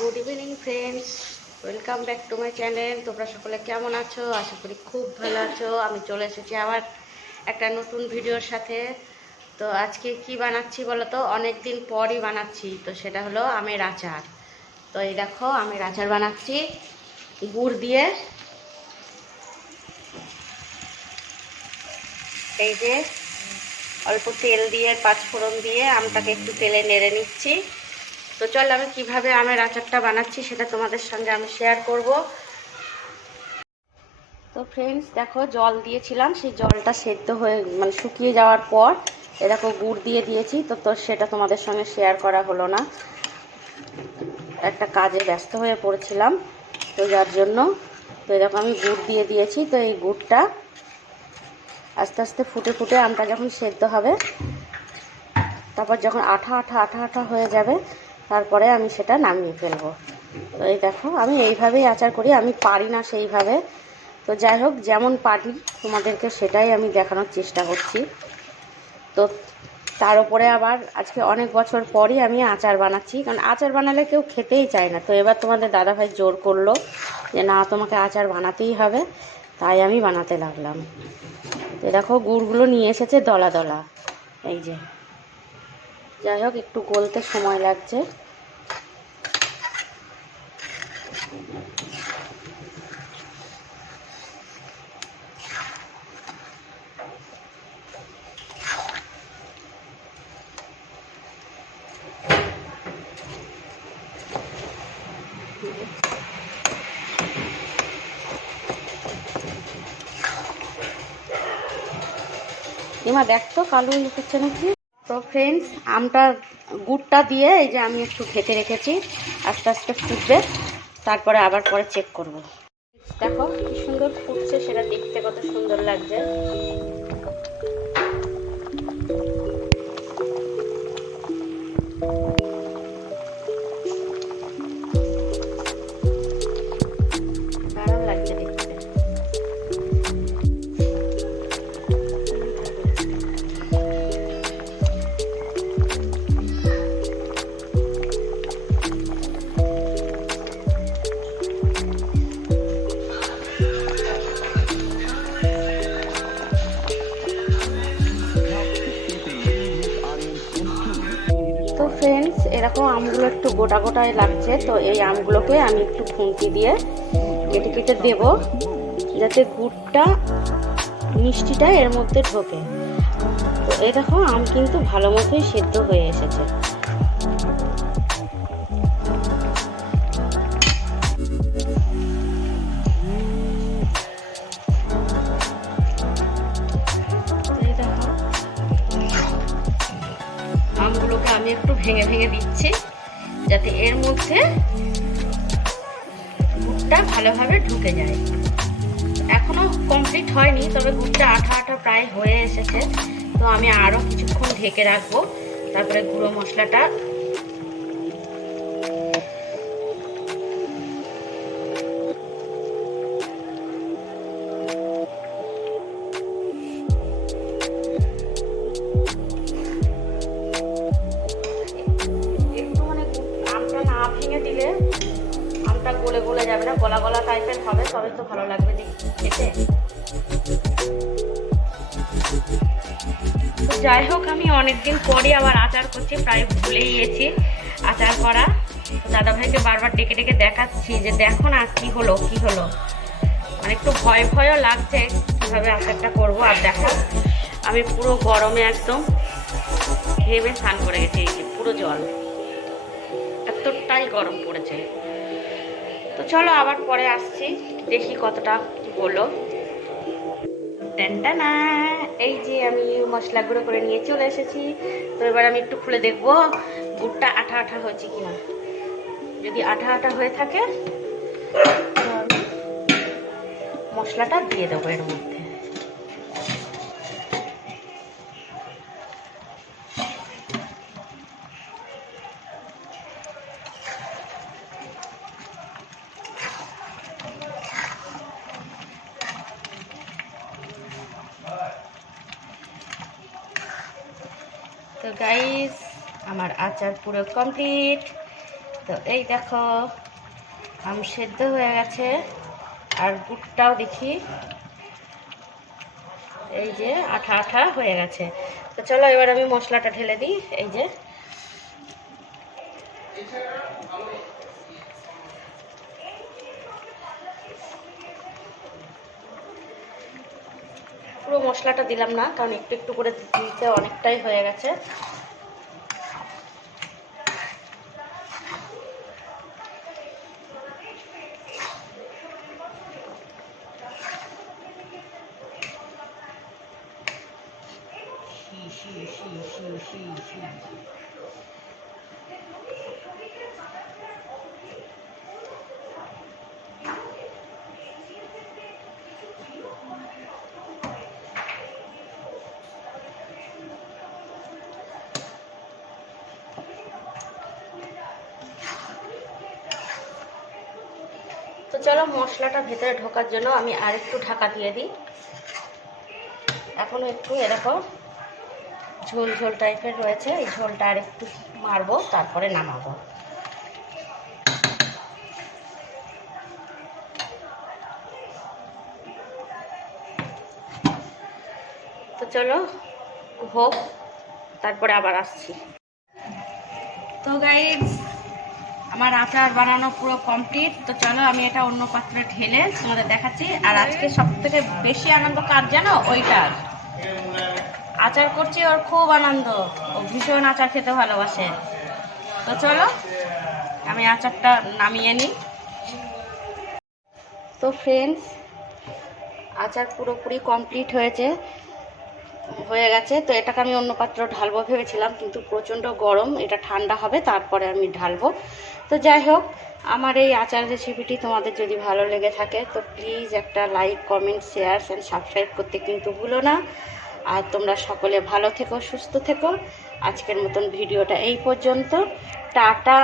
Good evening friends, welcome back to my channel. তোমরা সকলে কেমন আছো? আশা করি খুব ভালো আছো। আমি চলে এসেছি আবার একটা নতুন ভিডিওর সাথে। তো আজকে কি বানাচ্ছি বলো তো? অনেক দিন পরই বানাচ্ছি, তো সেটা হলো আমের আচার। তো এই দেখো আমের আচার বানাচ্ছি গুড় দিয়ে। এই যে অল্প তেল দিয়ে পাঁচফোড়ন দিয়ে আমটাকে একটু তেলে নেড়ে নিচ্ছি। তো চল আমি কিভাবে আমের আচারটা বানাচ্ছি সেটা তোমাদের সঙ্গে আমি শেয়ার করব। তো ফ্রেন্ডস দেখো, জল দিয়েছিলাম, সেই জলটা সেদ্ধ হয়ে মানে শুকিয়ে যাওয়ার পর এ দেখো গুড় দিয়ে দিয়েছি। তো সেটা তোমাদের সঙ্গে শেয়ার করা হলো না, একটা কাজে ব্যস্ত হয়ে পড়েছিলাম, তো যার জন্য। তো দেখো আমি গুড় দিয়ে দিয়েছি। তো এই গুড়টা আস্তে আস্তে ফুটে ফুটে আমটা যখন সেদ্ধ হবে, তারপর যখন আঠা আঠা আঠা আঠা হয়ে যাবে, তারপরে আমি সেটা নামিয়ে ফেলবো। তো এই দেখো আমি এইভাবেই আচার করি, আমি পারি না সেইভাবে। তো যাই হোক, যেমন পারি তোমাদেরকে সেটাই আমি দেখানোর চেষ্টা করছি। তো তার উপরে আবার আজকে অনেক বছর পরই আমি আচার বানাচ্ছি, কারণ আচার বানালে কেউ খেতেই চায় না। তো এবার তোমাদের দাদাভাই জোর করলো যে না, তোমাকে আচার বানাতেই হবে, তাই আমি বানাতে লাগলাম। তো দেখো গুড়গুলো নিয়ে এসেছে দলা দলা, এই যে। যাই হোক, একটু গলতে সময় লাগছে। এমা দেখতো কালো হচ্ছে নাকি। তো ফ্রেন্ডস, আমটা গুড়টা দিয়ে এই যে আমি একটু ঢেকে রেখেছি, আস্তে আস্তে ফুটবে, তারপরে আবার পরে চেক করব। দেখো কি সুন্দর ফুটছে, সেটা দেখতে কত সুন্দর লাগছে। দারুণ লাগছে দেখতে। তো ফ্রেন্ডস, এরকম আমগুলো একটু গোটা গোটায় লাগছে। তো এই আমগুলোকে আমি একটু খুন্তি দিয়ে কেটে কেটে দেবো, যাতে গুড়টা মিষ্টিটা এর মধ্যে ঢোকে। তো এই দেখো আম কিন্তু ভালো মতোই সেদ্ধ হয়ে এসেছে। এই দেখো আমগুলোকে আমি একটু ভেঙে ভেঙে দিচ্ছি, যাতে এর মধ্যে গুড়টা ভালোভাবে ঢুকে যায়। এখনো কমপ্লিট হয়নি, তবে গুড়টা আঠা আঠা প্রায় হয়ে এসেছে। তো আমি আরো কিছুক্ষণ ঢেকে রাখবো, তারপরে গুঁড়ো মশলাটা একটু মানে আমটা না ভেঙে দিলে আমটা গলে গলে যাবে না, গলা গলা টাইপের হবে, তবে তো ভালো লাগবে খেতে। তো যাই হোক, আমি অনেকদিন পরে আবার আচার করছি, প্রায় ভুলেই গেছি আচার করা। দাদাভাইকে বারবার ডেকে ডেকে দেখাচ্ছি যে দেখো না কি হলো কি হলো, মানে একটু ভয় ভয়ও লাগছে কীভাবে আচারটা করবো। আর দেখো আমি পুরো গরমে একদম ঘেমে স্নান করে গেছি, এই যে পুরো জল, এতটাই গরম পড়েছে। তো চলো আবার পরে আসছি, দেখি কতটা কি হলো। না, এই যে আমি মশলা গুঁড়ো করে নিয়ে চলে এসেছি। তো এবার আমি একটু খুলে দেখবো গুড়টা আঠা আঠা হয়েছে কিনা। যদি আঠা আঠা হয়ে থাকে তো আমি মশলাটা দিয়ে দেবো এর মধ্যে। তো গাইস, আমার আচার পুরো কমপ্লিট। তো তো এই দেখো আম সেদ্ধ হয়ে গেছে, আর গুড়টাও দেখি এই যে আঠা আঠা হয়ে গেছে। তো চলো এবার আমি মশলাটা ঢেলে দিই। এই যে পুরো মশলাটা দিলাম না, কারণ একটু একটু করে দিতে অনেকটাই হয়ে গেছে। তো চলো মশলাটা ভেতরে ঢোকার জন্য আমি আর একটু ঢাকা দিয়ে দিই। এখনো একটু এরকম ঝোল ঝোল টাইপের রয়েছে, এই ঝোলটা আর একটু মারবো, তারপরে নামাবো। তো চলো হোক, তারপরে আবার আসছি। তো গাইস আমার আচার বানানো পুরো কমপ্লিট। তো চলো আমি এটা অন্য পাত্রে ঢেলে তোমাদের দেখাচ্ছি। আর আজকে সব থেকে বেশি আনন্দ কার জানো? ওইটার। আচার করছি, ওর খুব আনন্দ, ও ভীষণ আচার খেতে ভালোবাসে। তো চলো আমি আচারটা নামিয়ে নিই। তো ফ্রেন্ডস আচার পুরোপুরি কমপ্লিট হয়ে গেছে। তো এটাকে আমি অন্য পাত্র ঢালবো ভেবেছিলাম, কিন্তু প্রচণ্ড গরম, এটা ঠান্ডা হবে তারপরে আমি ঢালবো। তো যাই হোক, আমার এই আচার রেসিপিটি তোমাদের যদি ভালো লেগে থাকে তো প্লিজ একটা like, comment, share and subscribe করতে কিন্তু ভুলো না। আর তোমরা সকলে ভালো থেকো, সুস্থ থেকো। আজকের মতন ভিডিওটা এই পর্যন্ত। টাটা।